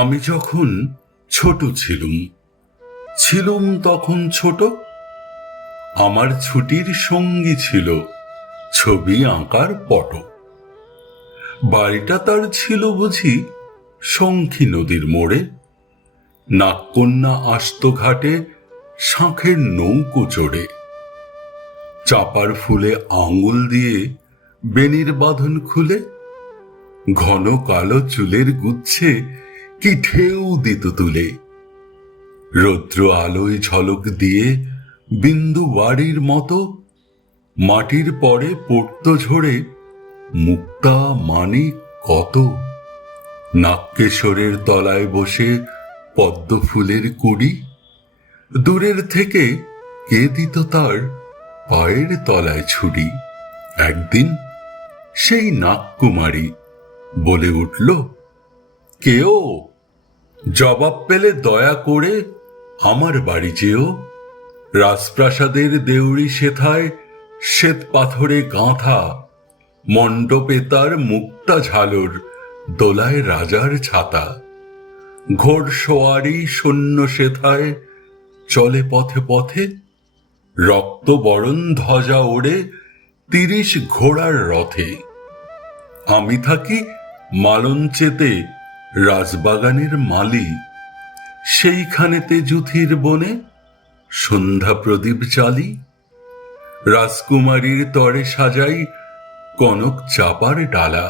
আমি যখন ছোট ছিলুম তখন ছোট। আমার ছুটির সঙ্গী ছিল ছবি আঁকার পট। বাড়িটা তার ছিল বুঝি শঙ্খী নদীর মোড়ে। নাগকন্যা আসত ঘাটে শাঁখের নৌকো চড়ে। চাপার ফুলে আঙুল দিয়ে বেনির বাঁধন খুলে ঘন কালো চুলের গুচ্ছে কি ঢেউ দিত তুলে। রৌদ্র আলোয় ঝলক দিয়ে বিন্দু বাড়ির মতো মাটির পরে পড়ত ঝরে মুক্তা মানিক কত। নাগকেশরের তলায় বসে পদ্ম ফুলের কুড়ি দূরের থেকে কে দিত তার পায়ের তলায় ছুরি। একদিন সেই নাগকুমারী বলে উঠল, কেও? জবাব পেলে দয়া করে আমার বাড়ি যেও। রাজপ্রাসাদের দেউড়ি সেথায় শ্বেত পাথরে গাঁথা মণ্ডপে তার মুক্তা ঝালর দোলায় রাজার ছাতা। ঘোড় সোয়ারি সৈন্য সেথায় চলে পথে পথে। রক্ত বরণ ধ্বজা ওড়ে ৩০ ঘোড়ার রথে। আমি থাকি মালঞ্চেতে রাজবাগানের মালি। সেইখানেতে যুথির বনে সন্ধ্যা প্রদীপ চালি। রাজকুমারীর তরে সাজাই কনক চাপার ডালা।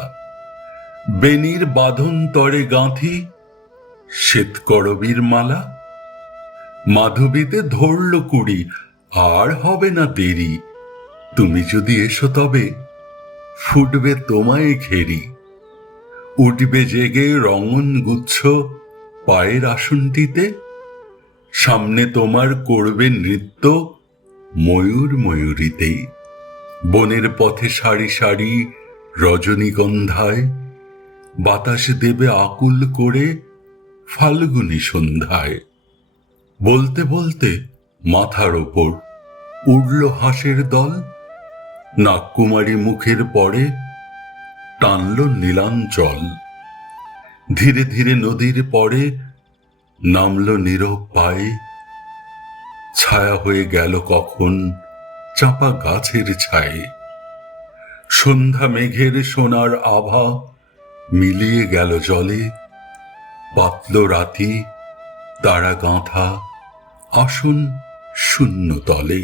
বেনির বাঁধন তরে গাঁথি শ্বেতকরবীর মালা। মাধবীতে ধরল কুড়ি, আর হবে না দেরি। তুমি যদি এসো তবে ফুটবে তোমায় ঘেরি। উঠবে জেগে রঙন গুচ্ছ পায়ের আসনটিতে। সামনে তোমার করবে নৃত্য ময়ূর ময়ূরীতে। বনের পথে সারি সারি রজনীগন্ধায় বাতাস দেবে আকুল করে ফাল্গুনী সন্ধ্যায়। বলতে বলতে মাথার ওপর উড়ল হাঁসের দল। নাগকুমারী মুখের পরে টানল নীলাঞ্চল। ধীরে ধীরে নদীর পরে নামল নীরব পায়ে। ছায়া হয়ে গেল কখন চাপা গাছের ছায়ে। সন্ধ্যা মেঘের সোনার আভা মিলিয়ে গেল জলে। পাতল রাতি তারা গাঁথা আসন শূন্য তলে।